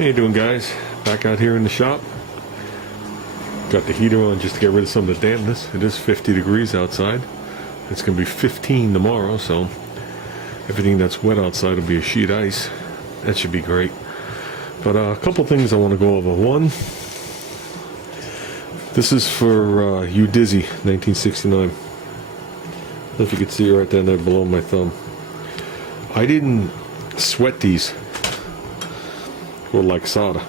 How you doing, guys? Back out here in the shop. Got the heater on just to get rid of some of the dampness. It is 50 degrees outside. It's going to be 15 tomorrow, so everything that's wet outside will be a sheet ice. That should be great. But a couple things I want to go over. One, this is for you Dizzy 1969. I don't know if you can see it right down there below my thumb. I didn't sweat these or like solder.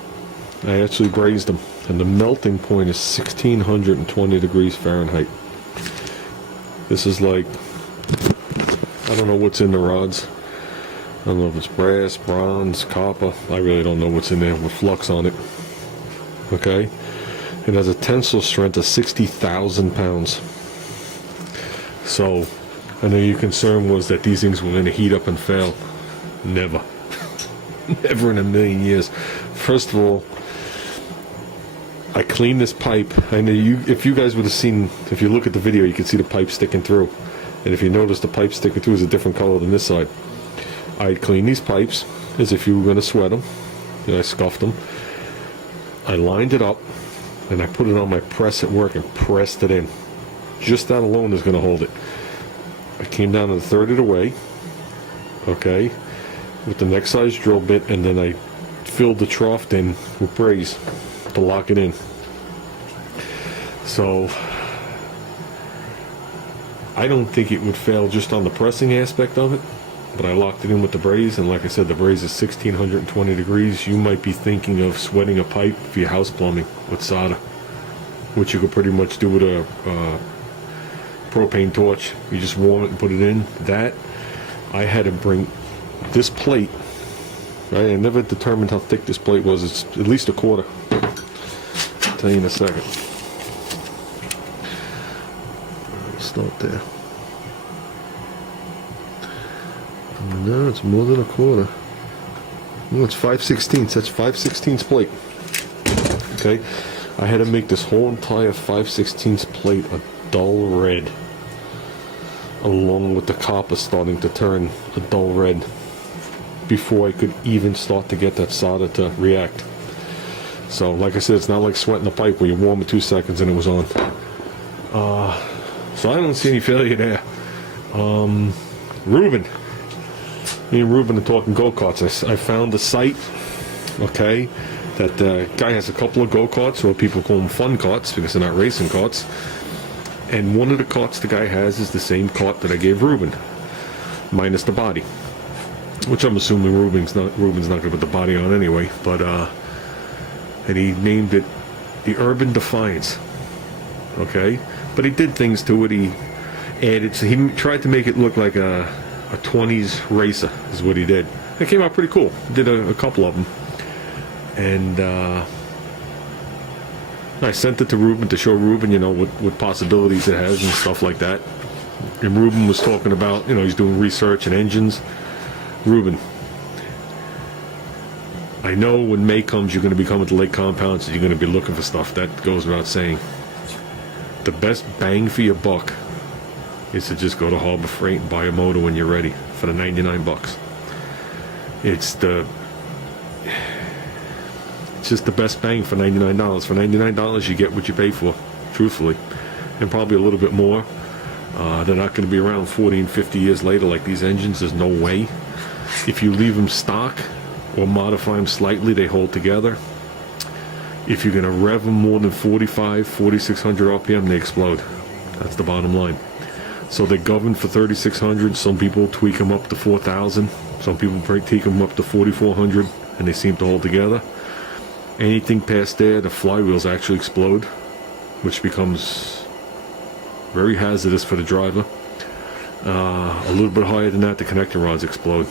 I actually brazed them, and the melting point is 1620 degrees Fahrenheit. This is like, I don't know what's in the rods. I don't know if it's brass, bronze, copper. I really don't know what's in there with flux on it. Okay? It has a tensile strength of 60,000 pounds. So, I know your concern was that these things were going to heat up and fail. Never. Never in a million years. First of all, I cleaned this pipe. I know if you guys would have seen, if you look at the video, you can see the pipe sticking through. And if you notice, the pipe sticking through is a different color than this side. I cleaned these pipes as if you were going to sweat them. And I scuffed them. I lined it up, and I put it on my press at work and pressed it in. Just that alone is going to hold it. I came down to the third of the way, okay, with the next size drill bit, and then I filled the trough in with braze to lock it in. So I don't think it would fail just on the pressing aspect of it, but I locked it in with the braze, and like I said, the braze is 1620 degrees. You might be thinking of sweating a pipe for your house plumbing with solder, which you could pretty much do with a propane torch. You just warm it and put it in. That, I had to bring this plate, right? I never determined how thick this plate was. It's at least a quarter. I'll tell you in a second. I'll start there. No, it's more than a quarter. No, it's 5/16. That's 5/16 plate. Okay, I had to make this whole entire 5/16 plate a dull red, along with the copper starting to turn a dull red, before I could even start to get that solder to react. So like I said, it's not like sweating a pipe where you warm it 2 seconds and it was on. So I don't see any failure there. Ruben, me and Ruben are talking go-karts. I found the site, okay, that guy has a couple of go-karts, or people call them fun carts because they're not racing carts. And one of the carts the guy has is the same cart that I gave Ruben, minus the body, which I'm assuming Ruben's not going to put the body on anyway. But and he named it the Urban Defiance. Okay, but he did things to it. He added, so he tried to make it look like a 20s racer is what he did. It came out pretty cool. Did a couple of them, and I sent it to Ruben to show Ruben, you know, what possibilities it has and stuff like that. And Ruben was talking about, you know, he's doing research and engines. Ruben, I know when May comes, you're going to be coming to Lake Compounds and you're going to be looking for stuff. That goes without saying. The best bang for your buck is to just go to Harbor Freight and buy a motor when you're ready for the 99 bucks. It's just the best bang for $99. For $99, you get what you pay for, truthfully, and probably a little bit more. They're not going to be around 40 and 50 years later like these engines. There's no way. If you leave them stock or modify them slightly, they hold together. If you're going to rev them more than 4,600 RPM, they explode. That's the bottom line. So they're governed for 3,600. Some people tweak them up to 4,000. Some people take them up to 4,400, and they seem to hold together. Anything past there, the flywheels actually explode, which becomes very hazardous for the driver. A little bit higher than that, the connector rods explode,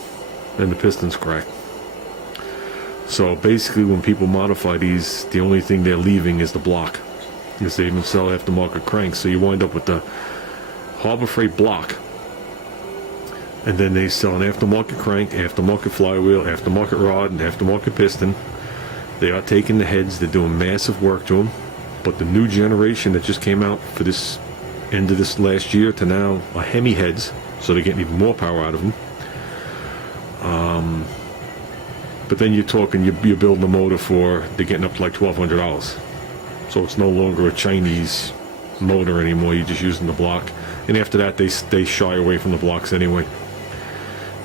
and the pistons crack. So basically, when people modify these, the only thing they're leaving is the block, because they even sell aftermarket cranks. So you wind up with the Harbor Freight block, and then they sell an aftermarket crank, aftermarket flywheel, aftermarket rod, and aftermarket piston. They are taking the heads, they're doing massive work to them, but the new generation that just came out for this end of this last year to now are Hemi heads, so they're getting even more power out of them. But then you're talking, you're building a motor they're getting up to like $1,200. So it's no longer a Chinese motor anymore. You're just using the block. And after that, they shy away from the blocks anyway.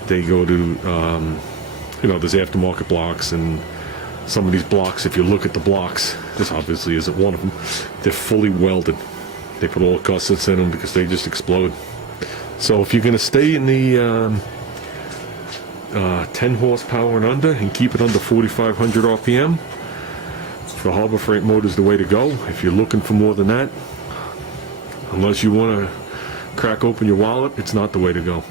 They go to, there's aftermarket blocks, and some of these blocks, if you look at the blocks, this obviously isn't one of them, they're fully welded. They put all gussets in them because they just explode. So if you're going to stay in the 10 horsepower and under and keep it under 4,500 RPM, the Harbor Freight motor is the way to go. If you're looking for more than that, unless you want to crack open your wallet, it's not the way to go.